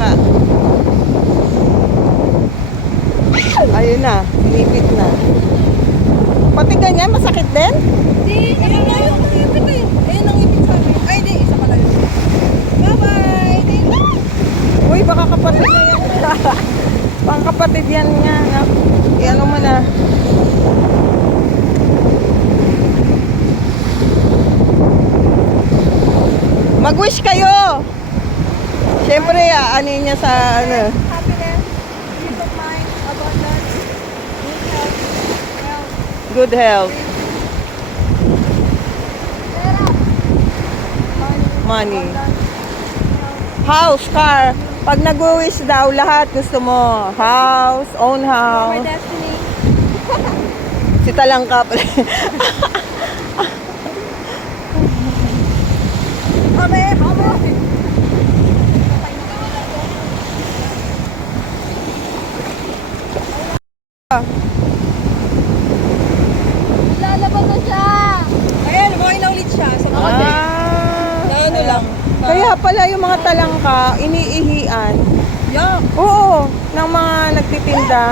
talangka. Ayun na, sinipit na. Pati ganyan, masakit din? Hindi, ayun na yung ipit eh. Ayun ang ipit sa amin. Ay, di, isa pala yun. Bye-bye! Uy, baka kapatid na yan. Pang kapatid yan nga. Iano mo na. Mag-wish kayo! Siyempre, ano niya sa ano. Happiness, peace of mind, abundance, Good good health, health. pera, Money. abundance, House, car. Pag nag-wish daw, lahat gusto mo. House, own my house. destiny. Si Talangka pala. Abe, abe. Lalabas na siya. Ayan, buhay na ulit siya sa mga day. Na ano lang. Kaya pala yung mga talangka, iniihian. Yeah. Oo, ng mga nagtitinda.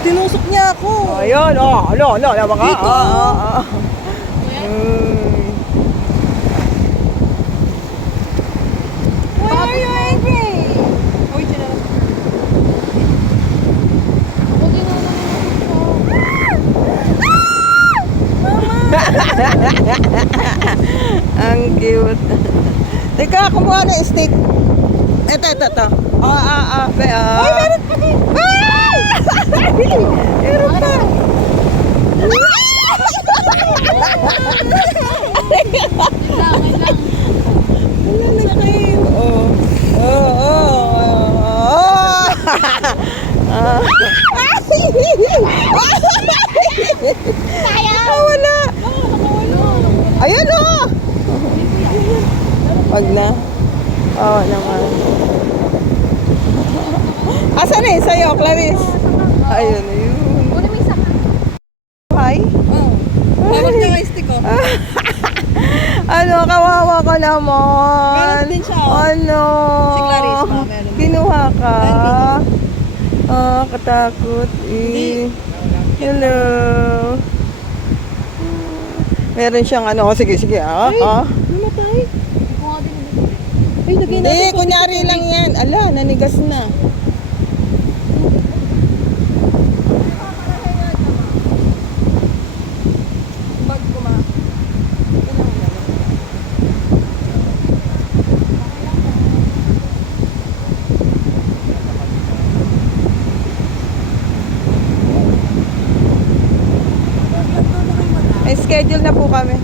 Tinusok niya ako. Ayun, baka. Dito. Why are you angry? Uy, tinalas ko. Ako tinulong mo. Ang cute. Teka, kumuha na yung stick. Ito. Ay, meron pa din. Meron pa. Wala na kayo. Wala. Ayun o. Wag na. Oo naman. Asan eh? Sa'yo, Clarice? Ayun. Kunin mo isa ka. Hi. Oo. Bawag niya ang stick ko. Ano, kawawa ka naman. Meron din siya, oh. Ano? Si Clarice pa, meron din. Kinuha ka? Meron Ah, katakot. Hindi. Hello. Meron siyang ano. Sige. Namatay. Ay, lagay Hindi, kunyari lang yan. Ala, nanigas na. Bag ko ma. May schedule na po kami.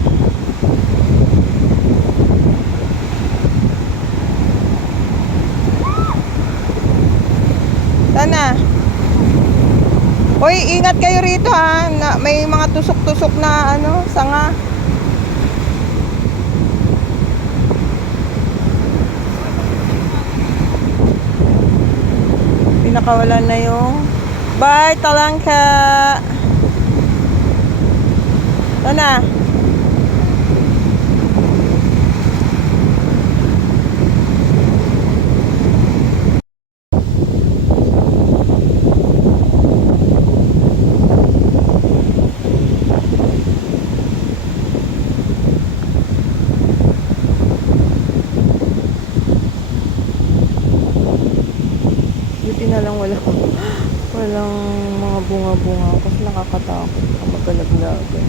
Sana. Hoy, ingat kayo rito ha. May mga tusok-tusok na ano, sanga. Pinakawalan na yung bye, talangka. Sana. Buti na lang walang mga bunga-bunga kasi nakakatakot ka magalaglagan.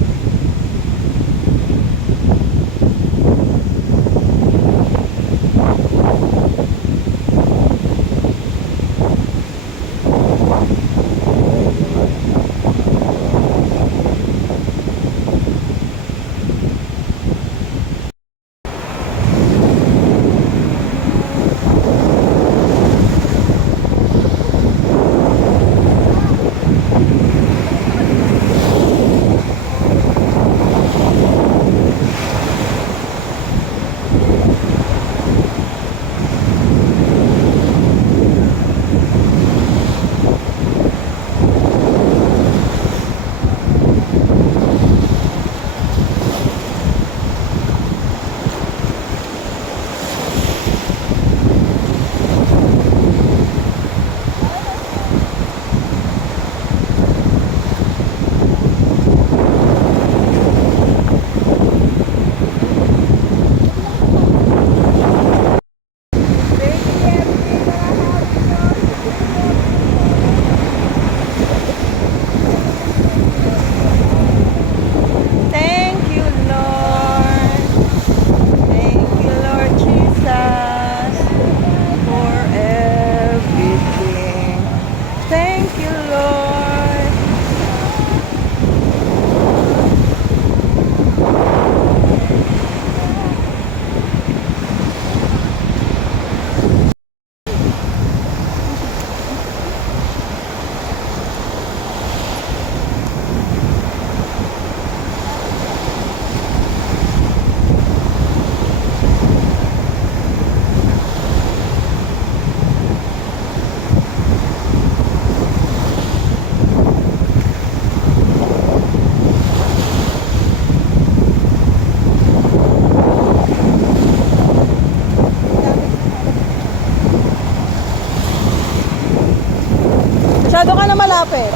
Doon ka na malapit.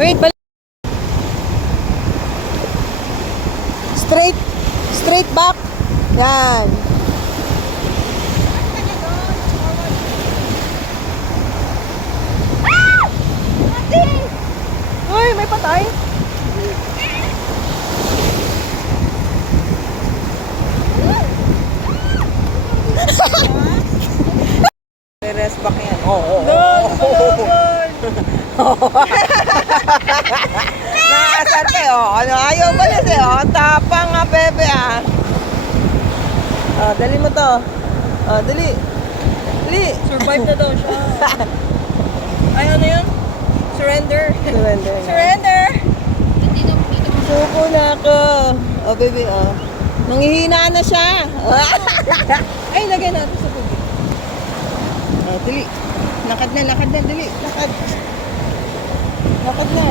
Wait, balik. Straight back. Yan. Uy, may patay. Rest back yan. Oo. Nakasar ka ano, ayaw balas tapang nga, bebe dali mo to. Dali. Dali. Survive na daw siya. Ay, ano yun? Surrender. Surrender. Surrender! Suko na ako. Bebe, Nanghihina na siya. Ay, lagay natin sa tubig. Dali. Lakad na, dali. Lakad. Lakad na.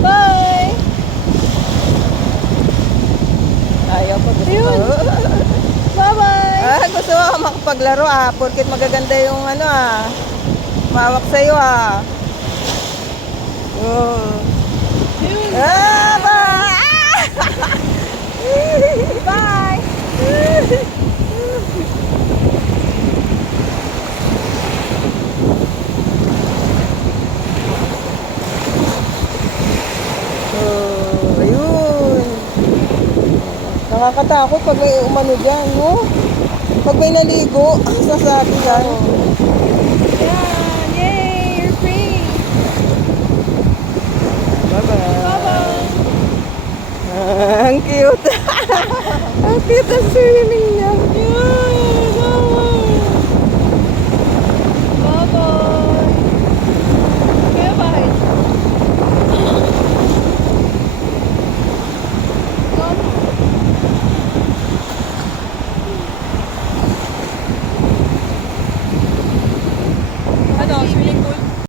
Bye! Ayaw pa gusto ko. Bye-bye! Gusto ko makapaglaro porket magaganda yung mawak sa'yo bye! Bye! Ayun. Nakakatakot pag may umano dyan, no? Pag may naligo, sasabi yan. Yan! Yay! You're free! Bye-bye. Bye-bye! Ang cute. Ang cute ang swimming niya.